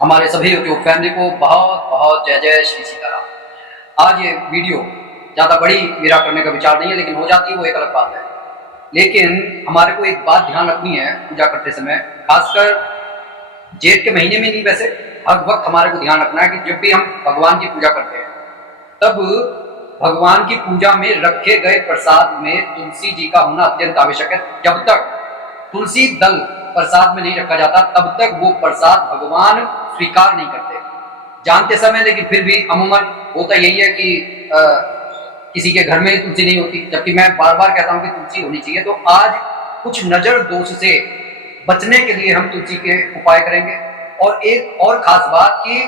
हमारे सभी YouTube family को बहुत बहुत जय जय श्री सीताराम। आज ये वीडियो ज़्यादा बड़ी मेरा करने का विचार नहीं है, लेकिन हो जाती है वो एक अलग बात है। लेकिन हमारे को एक बात ध्यान रखनी है पूजा करते समय, खासकर जेठ के महीने में नहीं, वैसे हर वक्त हमारे को ध्यान रखना है कि जब भी हम भगवान की पूजा करते हैं तब भगवान की पूजा में रखे गए प्रसाद में तुलसी जी का होना अत्यंत आवश्यक है। जब तक तुलसी दल प्रसाद में नहीं रखा जाता तब तक वो प्रसाद भगवान स्वीकार नहीं करते जानते समय, लेकिन फिर भी अमूमन होता यही है कि किसी के घर में तुलसी नहीं होती, जबकि मैं बार बार कहता हूं कि तुलसी होनी चाहिए। तो आज कुछ नजर दोष से बचने के लिए हम तुलसी के उपाय करेंगे। और एक और खास बात कि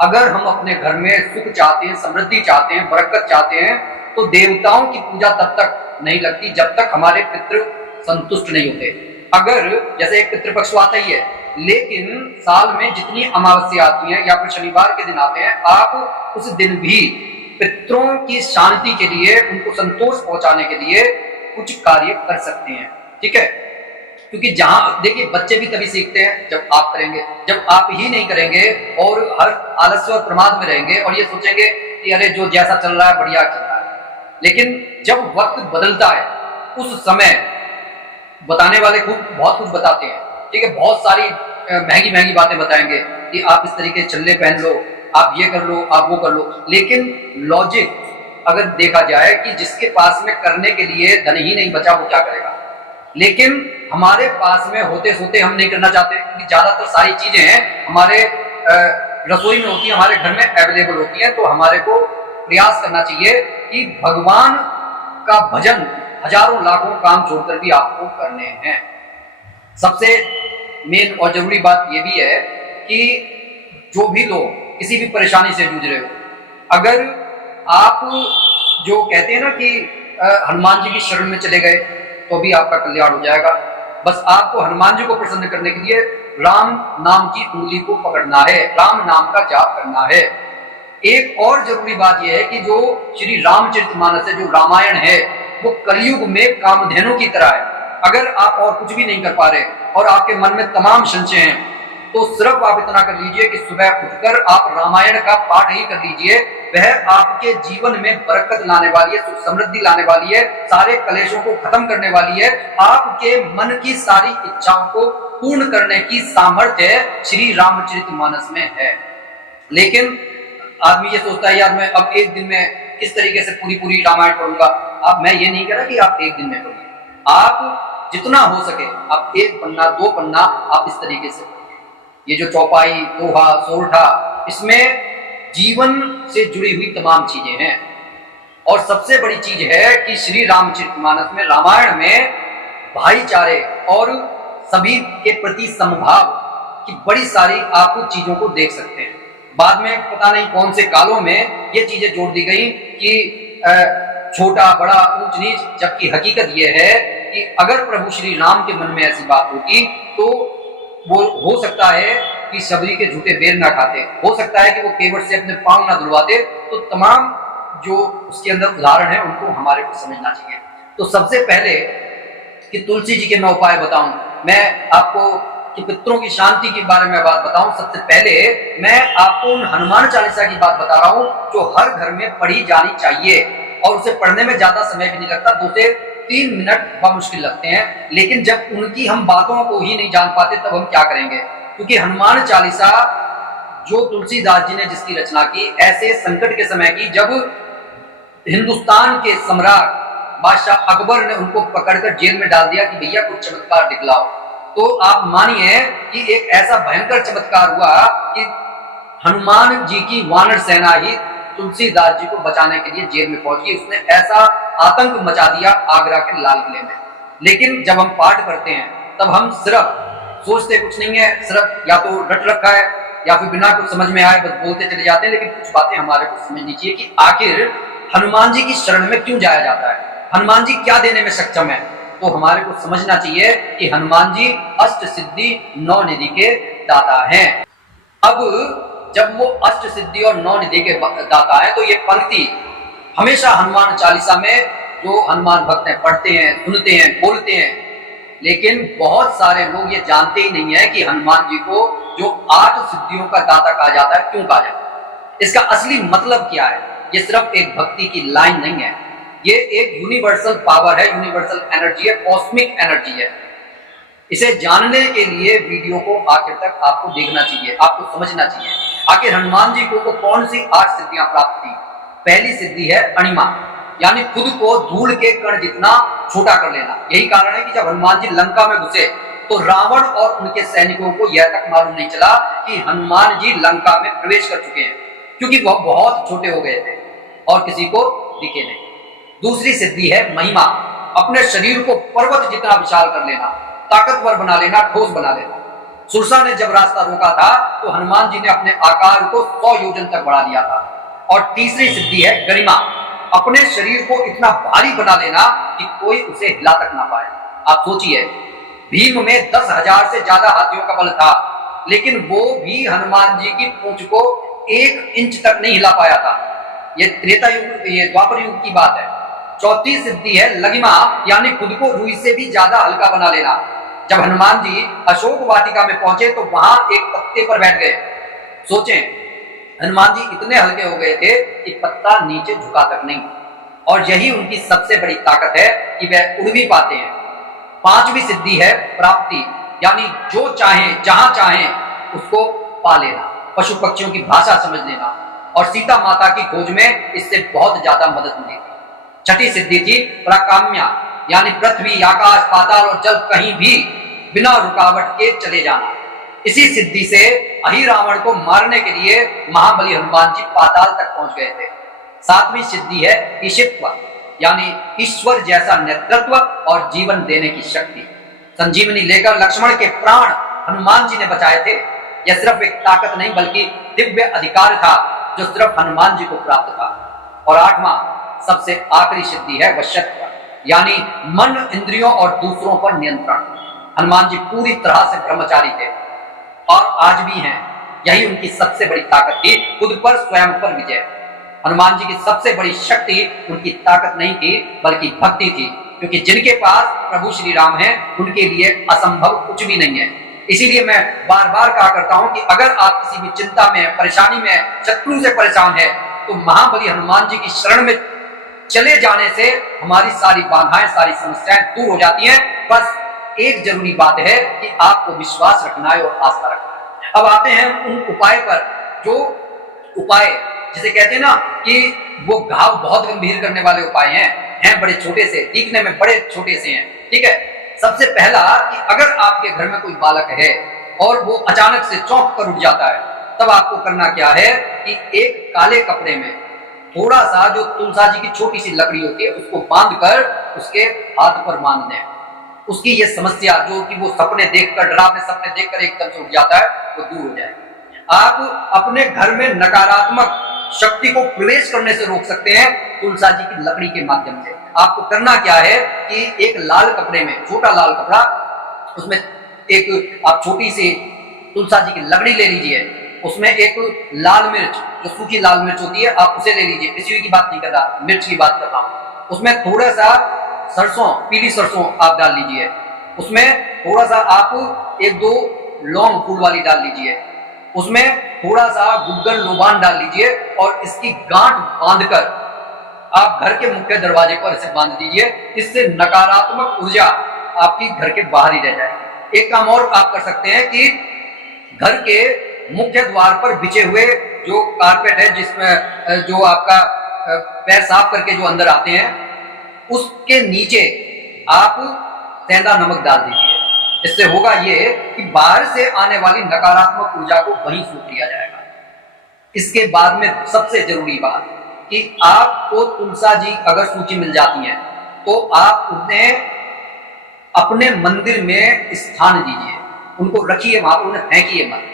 अगर हम अपने घर में सुख चाहते हैं, समृद्धि चाहते हैं, बरकत चाहते हैं, तो देवताओं की पूजा तब तक नहीं लगती जब तक हमारे पितृ संतुष्ट नहीं होते। अगर जैसे एक पितृपक्ष आता ही है, लेकिन साल में जितनी अमावस्या आती है या फिर शनिवार के दिन आते हैं, आप उस दिन भी पितरों की शांति के लिए, उनको संतोष पहुंचाने के लिए कुछ कार्य कर सकते हैं। ठीक है, क्योंकि जहां देखिए बच्चे भी तभी सीखते हैं जब आप करेंगे। जब आप ही नहीं करेंगे और हर आलस्य और प्रमाद में रहेंगे और ये सोचेंगे कि अरे जो जैसा चल रहा है बढ़िया चल रहा है, लेकिन जब वक्त बदलता है उस समय बताने वाले बहुत कुछ बताते हैं। ठीक है, बहुत सारी महंगी महंगी बातें बताएंगे कि आप इस तरीके छल्ले पहन लो, आप ये कर लो, आप वो कर लो। लेकिन लॉजिक अगर देखा जाए कि जिसके पास में करने के लिए धन ही नहीं बचा वो क्या करेगा। लेकिन हमारे पास में होते सोते हम नहीं करना चाहते, क्योंकि ज्यादातर सारी चीजें हैं हमारे रसोई में होती है, हमारे घर में अवेलेबल होती है। तो हमारे को प्रयास करना चाहिए कि भगवान का भजन हजारों लाखों काम छोड़कर भी आपको करने हैं। सबसे मेन और जरूरी बात यह भी है कि जो भी लोग किसी भी परेशानी से जूझ रहे हो, अगर आप जो कहते हैं ना कि हनुमान जी की शरण में चले गए तो भी आपका कल्याण हो जाएगा। बस आपको हनुमान जी को प्रसन्न करने के लिए राम नाम की उंगली को पकड़ना है, राम नाम का जाप करना है। एक और जरूरी बात यह है कि जो श्री रामचरितमानस है, जो रामायण है, वो कलयुग में कामधेनु की तरह है। अगर आप और कुछ भी नहीं कर पा रहे और आपके मन में तमाम संशय हैं, तो सिर्फ आप इतना कर लीजिए कि सुबह उठकर आप रामायण का पाठ ही कर लीजिए। वह आपके जीवन में बरकत लाने वाली है, सुख समृद्धि लाने वाली है, सारे कलेशों को खत्म करने वाली है। आपके मन की सारी इच्छाओं को पूर्ण करने की सामर्थ्य श्री रामचरितमानस में है। लेकिन आदमी ये सोचता है यार मैं अब एक दिन में किस तरीके से पूरी रामायण पढ़ूंगा। अब मैं ये नहीं कह रहा कि आप एक दिन में पढ़िए, आप जितना हो सके आप एक पन्ना, दो पन्ना आप इस तरीके से पढ़िए। ये जो चौपाई, दोहा, सोरठा, इसमें जीवन से जुड़ी हुई तमाम चीजें हैं। और सबसे बड़ी चीज है कि श्री रामचरितमानस में, रामायण में भाईचारे और सभी के प्रति समभाव की बड़ी सारी आप चीजों को देख सकते हैं। बाद में पता नहीं कौन से कालों में ये चीजें जोड़ दी गई कि छोटा बड़ा ऊंच नीच, जबकि हकीकत यह है कि अगर प्रभु श्री राम के मन में ऐसी बात होती तो वो हो सकता है कि शबरी के झूठे बेर ना खाते, हो सकता है कि वो केवट से अपने पांव ना धुलवाते। तो तमाम जो उसके अंदर उदाहरण है उनको हमारे को समझना चाहिए। तो सबसे पहले कि तुलसी जी के मैं उपाय बताऊं, मैं आपको कि पितरों की शांति के बारे में बात बताऊं, सबसे पहले मैं आपको उन हनुमान चालीसा की बात बता रहा हूं जो हर घर में पढ़ी जानी चाहिए। और उसे पढ़ने में ज्यादा समय भी नहीं लगता, 2 से 3 मिनट मुश्किल लगते हैं। लेकिन जब उनकी हम बातों को ही नहीं जान पाते तब हम क्या करेंगे, क्योंकि हनुमान चालीसा जो तुलसीदास जी ने जिसकी रचना की, ऐसे संकट के समय की जब हिंदुस्तान के सम्राट बादशाह अकबर ने उनको पकड़कर जेल में डाल दिया कि भैया कुछ चमत्कार दिखलाओ। तो आप मानिए कि एक ऐसा भयंकर चमत्कार हुआ कि हनुमान जी की वानर सेना ही तुलसीदास जी को बचाने के लिए जेल में पहुंची। उसने ऐसा आतंक मचा दिया आगरा के लाल किले में। लेकिन जब हम पाठ करते हैं तब हम सिर्फ सोचते कुछ नहीं है, सिर्फ या तो रट रखा है या फिर बिना कुछ समझ में आए बस बोलते चले जाते हैं। लेकिन कुछ बातें हमारे को समझनी चाहिए कि आखिर हनुमान जी की शरण में क्यों जाया जाता है, हनुमान जी क्या देने में सक्षम है। तो हमारे को समझना चाहिए कि हनुमान जी अष्ट सिद्धि 9 निधि के दाता हैं। अब जब वो अष्ट सिद्धि और 9 निधि के दाता है तो ये पंक्ति हमेशा हनुमान चालीसा में जो हनुमान भक्त हैं पढ़ते हैं, सुनते हैं, बोलते हैं। लेकिन बहुत सारे लोग ये जानते ही नहीं है कि हनुमान जी को जो 8 सिद्धियों का दाता कहा जाता है। क्यों कहा जाता है? इसका असली मतलब क्या है? ये सिर्फ एक भक्ति की लाइन नहीं है, ये एक यूनिवर्सल पावर है, यूनिवर्सल एनर्जी है, कॉस्मिक एनर्जी है। इसे जानने के लिए वीडियो को आखिर तक आपको देखना चाहिए, आपको समझना चाहिए। आखिर हनुमान जी को कौन सी 8 सिद्धियां प्राप्त थी? पहली सिद्धि है अणिमा, यानी खुद को धूल के कण जितना छोटा कर लेना। यही कारण है कि जब हनुमान जी लंका में घुसे तो रावण और उनके सैनिकों को यह तक मालूम नहीं चला कि हनुमान जी लंका में प्रवेश कर चुके हैं, क्योंकि वह बहुत छोटे हो गए थे और किसी को दिखे नहीं। दूसरी सिद्धि है महिमा, अपने शरीर को पर्वत जितना विशाल कर लेना, ताकतवर बना लेना, ठोस बना लेना। सुरसा ने जब रास्ता रोका था तो हनुमान जी ने अपने आकार को 100 योजन तक बढ़ा दिया था। और तीसरी सिद्धि है गरिमा, अपने शरीर को इतना भारी बना लेना कि कोई उसे हिला तक ना पाए। आप सोचिए, भीम में 10,000 से ज्यादा हाथियों का बल था, लेकिन वो भी हनुमान जी की पूंछ को 1 इंच तक नहीं हिला पाया था। ये त्रेता युग, ये द्वापर युग की बात है। चौथी सिद्धि है लगिमा, यानी खुद को रुई से भी ज्यादा हल्का बना लेना। जब हनुमान जी अशोक वाटिका में पहुंचे तो वहां एक पत्ते पर बैठ गए। सोचें, हनुमान जी इतने हल्के हो गए थे कि पत्ता नीचे झुका तक नहीं। और यही उनकी सबसे बड़ी ताकत है कि वह उड़ भी पाते हैं। पांचवी सिद्धि है प्राप्ति, यानी जो चाहे जहां चाहे उसको पा लेना, पशु पक्षियों की भाषा समझ लेना। और सीता माता की खोज में इससे बहुत ज्यादा मदद मिली थी। छठी सिद्धि थी प्राकाम्या, यानी पृथ्वी, आकाश, पाताल और जल कहीं भी बिना रुकावट के चले जाना। इसी सिद्धि से अहि रावण को मारने के लिए महाबली हनुमान जी पाताल तक पहुंच गए थे। सातवीं सिद्धि है ईशित्व, यानी ईश्वर जैसा नेतृत्व और जीवन देने की शक्ति। संजीवनी लेकर लक्ष्मण के प्राण हनुमान जी ने बचाए थे। यह सिर्फ एक ताकत नहीं बल्कि दिव्य अधिकार था जो सिर्फ हनुमान जी को प्राप्त था। और आठवां सबसे आखिरी सिद्धि है वश्यत्व, यानी मन, इंद्रियों और दूसरों पर नियंत्रण। हनुमान जी पूरी तरह से ब्रह्मचारी थे और आज भी हैं। यही उनकी सबसे बड़ी ताकत थी, खुद पर स्वयं पर विजय। हनुमान जी की सबसे बड़ी शक्ति उनकी ताकत नहीं थी बल्कि भक्ति थी, क्योंकि जिनके पास प्रभु श्री राम हैं उनके लिए असंभव कुछ भी नहीं है। इसीलिए मैं बार बार कहा करता हूं कि अगर आप किसी भी चिंता में, परेशानी में, शत्रु से परेशान है तो महाबली हनुमान जी की शरण में चले जाने से हमारी सारी बाधाएं, सारी समस्याएं दूर हो जाती हैं। बस एक जरूरी बात है कि आपको विश्वास रखना है और आस्था रखना है। अब आते हैं उन उपाय पर, जो उपाय जिसे कहते हैं ना कि वो घाव बहुत गंभीर करने वाले उपाय हैं बड़े छोटे से, दिखने में बड़े छोटे से हैं। ठीक है, सबसे पहला कि अगर आपके घर में कोई बालक है और वो अचानक से चौंक कर उठ जाता है, तब आपको करना क्या है कि एक काले कपड़े में थोड़ा सा जो तुलसा जी की छोटी सी लकड़ी होती है उसको बांधकर उसके हाथ पर बांध दें। उसकी ये समस्या जो कि वो सपने देखकर, डरावने सपने देखकर एकदम से उठ जाता है, वो दूर हो जाएगी। आप अपने घर में नकारात्मक शक्ति को प्रवेश करने से रोक सकते हैं तुलसा जी की लकड़ी के माध्यम से। आपको करना क्या है कि एक लाल कपड़े में, छोटा लाल कपड़ा, उसमें एक आप छोटी सी तुलसा जी की लकड़ी ले लीजिए, उसमें एक लाल मिर्च, जो सूखी लाल मिर्च होती है, आप उसे ले लीजिए। पिसी हुई की बात नहीं कर रहा, मिर्च की बात कर रहा हूं। उसमें थोड़ा सा सरसों, पीली सरसों आप डाल लीजिए। उसमें थोड़ा सा आप 1-2 लौंग फूल वाली डाल लीजिए। उसमें थोड़ा सा गुग्गल लोबान डाल लीजिए और इसकी गांठ बांधकर आप घर के मुख्य दरवाजे पर इसे बांध दीजिए। इससे नकारात्मक ऊर्जा आपकी घर के बाहर ही रह जाएगी। एक काम और आप कर सकते हैं कि घर के मुख्य द्वार पर बिछे हुए जो कारपेट है, जिसमें जो आपका पैर साफ करके जो अंदर आते हैं, उसके नीचे आप सेंधा नमक डाल दीजिए। इससे होगा ये कि बाहर से आने वाली नकारात्मक ऊर्जा को वहीं सूख लिया जाएगा। इसके बाद में सबसे जरूरी बात कि आपको तुलसा जी अगर सूची मिल जाती है तो आप उन्हें अपने मंदिर में स्थान दीजिए, उनको रखिए वहां, उन्हें फेंकिए मत।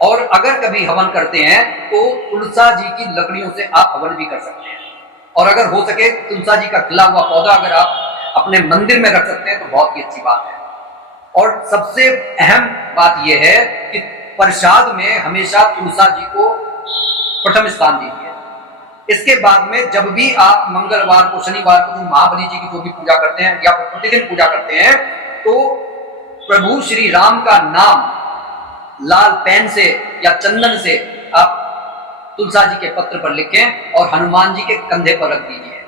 और अगर कभी हवन करते हैं तो तुलसा जी की लकड़ियों से आप हवन भी कर सकते हैं। और अगर हो सके तुलसा जी का खिला हुआ पौधा अगर आप अपने मंदिर में रख सकते हैं तो बहुत ही अच्छी बात है। और सबसे अहम बात यह है कि प्रसाद में हमेशा तुलसा जी को प्रथम स्थान दीजिए। इसके बाद में जब भी आप मंगलवार को, शनिवार को महाबली जी की जो भी पूजा करते हैं या प्रतिदिन पूजा करते हैं, तो प्रभु श्री राम का नाम लाल पेन से या चंदन से आप तुलसा जी के पत्र पर लिखें और हनुमान जी के कंधे पर रख दीजिए।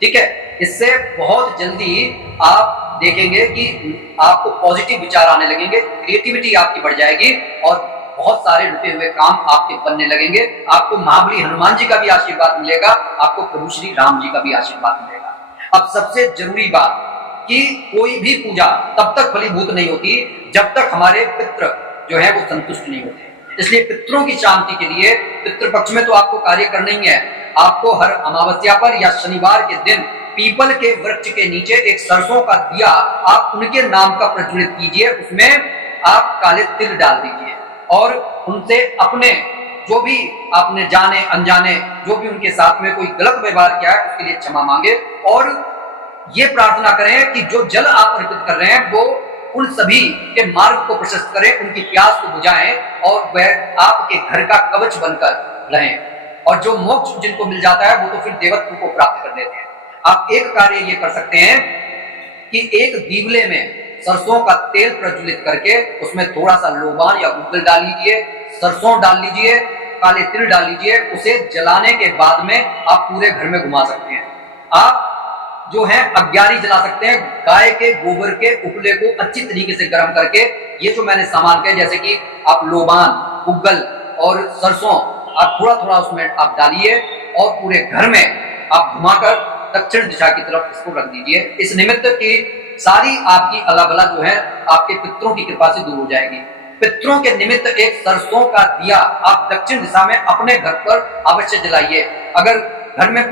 ठीक है, इससे बहुत जल्दी आप देखेंगे कि आपको पॉजिटिव विचार आने लगेंगे, क्रिएटिविटी आपकी बढ़ जाएगी और बहुत सारे रुके हुए काम आपके बनने लगेंगे। आपको महाबली हनुमान जी का भी आशीर्वाद मिलेगा, आपको प्रभु श्री राम जी का भी आशीर्वाद मिलेगा। अब सबसे जरूरी बात कि कोई भी पूजा तब तक फलीभूत नहीं होती जब तक हमारे पितृ जो है वो संतुष्ट नहीं होते। इसलिए पितरों की शांति के लिए पितृपक्ष में तो आपको कार्य करना ही है। आपको हर अमावस्या पर या शनिवार के दिन पीपल के वृक्ष के नीचे एक सरसों का दिया आप उनके नाम का प्रज्वलित कीजिए, उसमें आप काले तिल डाल दीजिए और उनसे अपने जो भी आपने जाने अनजाने जो भी उनके साथ में कोई गलत व्यवहार किया है उसके लिए क्षमा मांगे और ये प्रार्थना करें कि जो जल आप अर्पित कर रहे हैं वो उन सभी के मार्ग को प्रशस्त करें, उनकी प्यास को बुझाएं और वह आपके घर का कवच बनकर रहें। और जो मोक्ष जिनको मिल जाता है वो तो फिर देवत्व को प्राप्त कर लेते हैं। आप एक कार्य ये कर सकते हैं कि एक दीवले में सरसों का तेल प्रज्वलित करके उसमें थोड़ा सा लोबान या गुग्गल डाल लीजिए, सरसों डाल लीजिए, काले तिल डाल लीजिए। उसे जलाने के बाद में आप पूरे घर में घुमा सकते हैं। आप जो है अग्यारी जला सकते हैं, गाय के गोबर के उपले को अच्छी तरीके से गर्म करके। ये जो मैंने सामान कहे जैसे कि आप लोबान, गुग्गल और सरसों आप थोड़ा थोड़ा उसमें आप डालिए और पूरे घर में आप घुमाकर दक्षिण दिशा की तरफ इसको रख दीजिए। इस निमित्त की सारी आपकी अलाबला जो है आपके पितरों की कृपा से दूर हो जाएगी। पितरों के निमित्त एक सरसों का दिया आप दक्षिण दिशा में अपने घर पर अवश्य जलाइए। अगर घर में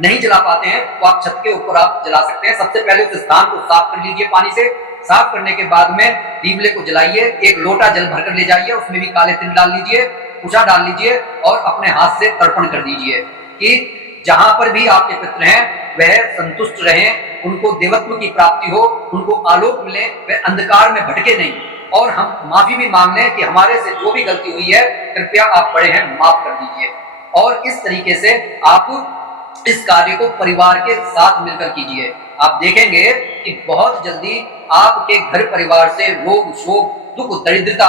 नहीं जला पाते हैं तो आप छत के ऊपर आप जला सकते हैं। सबसे पहले उस स्थान को साफ कर लीजिए पानी से। साफ करने के बाद में दीवले को जलाइए, एक लोटा जल भरकर ले जाइए, उसमें भी काले तिल डाल लीजिए, कुचा डाल लीजिए और अपने हाथ से तर्पण कर दीजिए कि जहां पर भी आपके पितर हैं वह संतुष्ट रहें, उनको देवत्व की प्राप्ति हो, उनको आलोक मिले, वह अंधकार में भटके नहीं। और हम माफी भी मांग लें कि हमारे से जो भी गलती हुई है कृपया आप बड़े हैं माफ कर दीजिए। और इस तरीके से आप इस कार्य को परिवार के साथ मिलकर कीजिए। आप देखेंगे कि बहुत जल्दी आपके घर परिवार से रोग शोक दुख दरिद्रता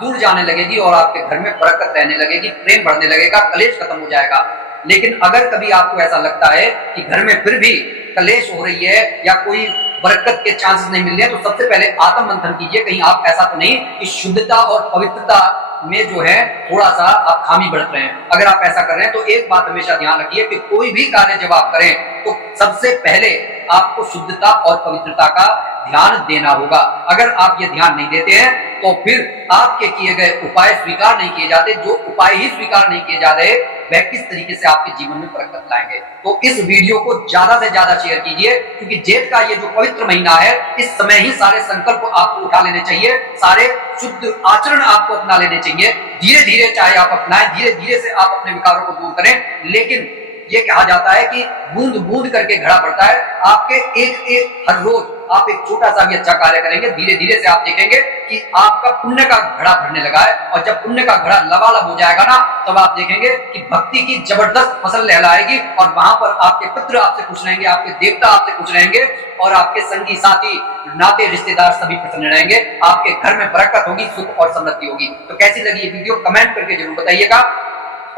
दूर जाने लगेगी और आपके घर में बरकत रहने लगेगी, प्रेम बढ़ने लगेगा, कलेश खत्म हो जाएगा। लेकिन अगर कभी आपको ऐसा लगता है कि घर में फिर भी कलेश हो रही है या कोई बरकत के चांसेस नहीं मिल रहे हैं, तो सबसे पहले आत्म मंथन कीजिए, कहीं आप ऐसा तो नहीं कि शुद्धता और पवित्रता में जो है थोड़ा सा आप खामी बरत रहे हैं। अगर आप ऐसा कर रहे हैं तो एक बात हमेशा ध्यान रखिए कि कोई भी कार्य जब आप करें तो सबसे पहले आपको शुद्धता और पवित्रता का ध्यान देना होगा। अगर आप ये ध्यान नहीं देते हैं तो फिर आपके किए गए उपाय स्वीकार नहीं किए जाते। जो उपाय ही स्वीकार नहीं किए जा रहे वह किस तरीके से आपके जीवन में बरकत लाएंगे। तो इस वीडियो को ज्यादा से ज्यादा शेयर कीजिए, क्योंकि जेठ का ये जो पवित्र महीना है इस समय ही सारे संकल्प आपको उठा लेने चाहिए, सारे शुद्ध आचरण आपको अपना लेने चाहिए। धीरे धीरे चाहे आप अपनाएं, धीरे धीरे से आप अपने विकारों को दूर करें, लेकिन ये कहा जाता है कि बूंद बूंद करके घड़ा भरता है। आपके एक एक हर रोज आप एक छोटा सा भी अच्छा कार्य करेंगे, धीरे धीरे से आप देखेंगे कि आपका पुण्य का घड़ा भरने लगा है। और जब पुण्य का घड़ा लबालब हो जाएगा ना, तब आप देखेंगे कि भक्ति की जबरदस्त फसल लहलाएगी और वहां पर आपके पितृ आपसे खुश रहेंगे, आपके देवता आपसे खुश रहेंगे और आपके संगी साथी नाते रिश्तेदार सभी प्रसन्न रहेंगे। आपके घर में बरकत होगी, सुख और समृद्धि होगी। तो कैसी लगी ये वीडियो कमेंट करके जरूर बताइएगा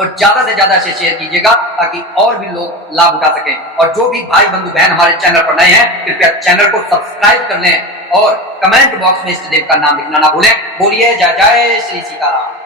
और ज्यादा से ज्यादा इसे शेयर कीजिएगा ताकि और भी लोग लाभ उठा सकें। और जो भी भाई बंधु बहन हमारे चैनल पर नए हैं कृपया चैनल को सब्सक्राइब कर लें और कमेंट बॉक्स में इष्ट देव का नाम लिखना ना भूलें। बोलिए जय जय श्री सीताराम।